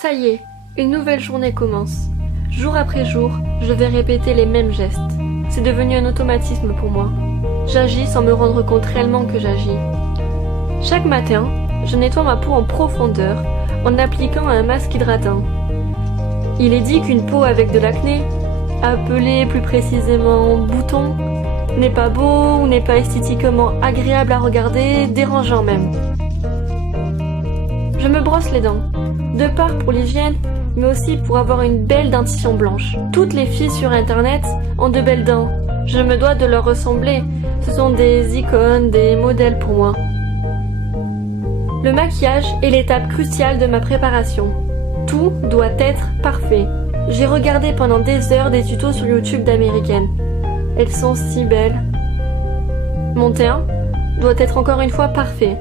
Ça y est, une nouvelle journée commence. Jour après jour, je vais répéter les mêmes gestes. C'est devenu un automatisme pour moi. J'agis sans me rendre compte réellement que j'agis. Chaque matin, je nettoie ma peau en profondeur en appliquant un masque hydratant. Il est dit qu'une peau avec de l'acné, appelée plus précisément bouton, n'est pas beau ou n'est pas esthétiquement agréable à regarder, dérangeant même. Je me brosse les dents, de part pour l'hygiène, mais aussi pour avoir une belle dentition blanche. Toutes les filles sur internet ont de belles dents. Je me dois de leur ressembler. Ce sont des icônes, des modèles pour moi. Le maquillage est l'étape cruciale de ma préparation. Tout doit être parfait. J'ai regardé pendant des heures des tutos sur YouTube d'américaines. Elles sont si belles. Mon teint doit être encore une fois parfait.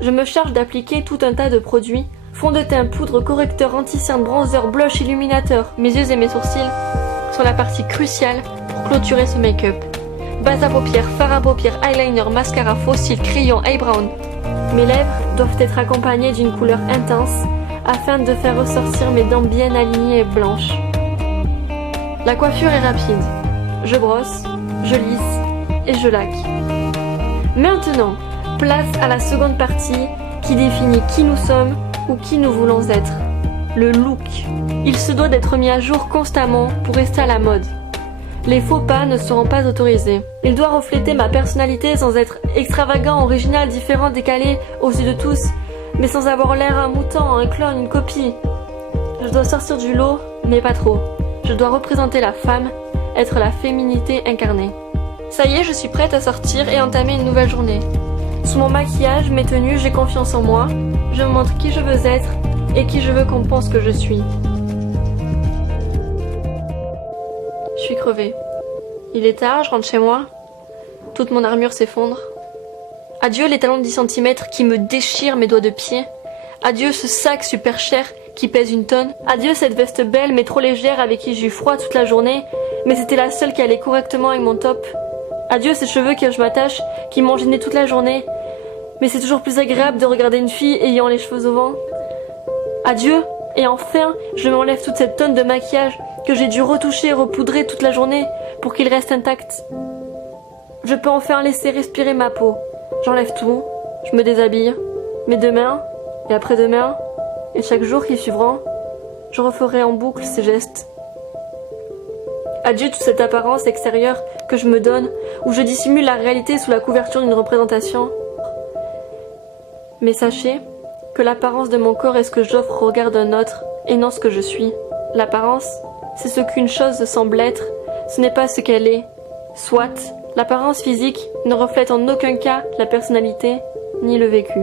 Je me charge d'appliquer tout un tas de produits. Fond de teint, poudre, correcteur, anti-cerne, bronzer, blush, illuminateur. Mes yeux et mes sourcils sont la partie cruciale pour clôturer ce make-up. Base à paupières, fard à paupières, eyeliner, mascara, faux cils, crayon, eyebrow. Mes lèvres doivent être accompagnées d'une couleur intense afin de faire ressortir mes dents bien alignées et blanches. La coiffure est rapide. Je brosse, je lisse et je laque. Maintenant, place à la seconde partie qui définit qui nous sommes ou qui nous voulons être. Le look. Il se doit d'être mis à jour constamment pour rester à la mode. Les faux pas ne seront pas autorisés. Il doit refléter ma personnalité sans être extravagant, original, différent, décalé aux yeux de tous, mais sans avoir l'air un mouton, un clone, une copie. Je dois sortir du lot, mais pas trop. Je dois représenter la femme, être la féminité incarnée. Ça y est, je suis prête à sortir et entamer une nouvelle journée. Sous mon maquillage, mes tenues, j'ai confiance en moi. Je me montre qui je veux être et qui je veux qu'on pense que je suis. Je suis crevée. Il est tard, je rentre chez moi. Toute mon armure s'effondre. Adieu les talons de 10 cm qui me déchirent mes doigts de pied. Adieu ce sac super cher qui pèse une tonne. Adieu cette veste belle mais trop légère avec qui j'ai eu froid toute la journée, mais c'était la seule qui allait correctement avec mon top. Adieu ces cheveux que je m'attache, qui m'ont gêné toute la journée, mais c'est toujours plus agréable de regarder une fille ayant les cheveux au vent. Adieu, et enfin, je m'enlève toute cette tonne de maquillage que j'ai dû retoucher et repoudrer toute la journée pour qu'il reste intact. Je peux enfin laisser respirer ma peau. J'enlève tout, je me déshabille, mais demain, et après-demain, et chaque jour qui suivra, je referai en boucle ces gestes. Adieu toute cette apparence extérieure que je me donne, où je dissimule la réalité sous la couverture d'une représentation. Mais sachez que l'apparence de mon corps est ce que j'offre au regard d'un autre, et non ce que je suis. L'apparence, c'est ce qu'une chose semble être, ce n'est pas ce qu'elle est. Soit, l'apparence physique ne reflète en aucun cas la personnalité, ni le vécu.